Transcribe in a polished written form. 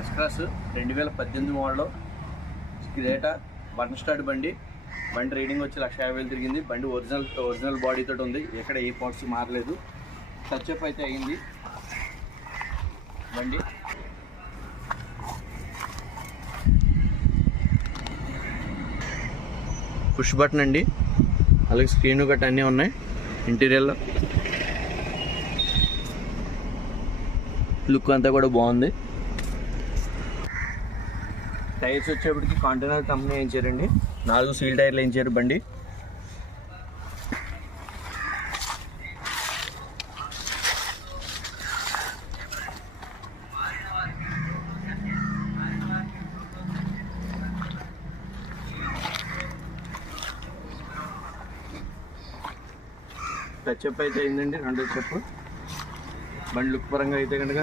S-Cross 2018 model Creta 1 start బండి reading వచ్చి 1,50,000 తిరిగింది. బండి ఒరిజినల్ బాడీ తోటి ఉంది, ఎక్కడ ఏ పార్ట్స్ మారలేదు. టచ్అప్ అయితే అయింది. బండి పుష్ బటన్ అండి, అలాగే స్క్రీన్ గట్ట అన్నీ ఉన్నాయి. ఇంటీరియర్లో లుక్ అంతా కూడా బాగుంది. టైర్స్ వచ్చేప్పటికి కాంటైనర్ కంపెనీ వేయించారండి, 4 సీల్ టైర్లు వేయించారు. బండి టచ్అప్ అయితే అయిందండి, 2 స్టెప్. బండి లుక్ పరంగా అయితే కనుక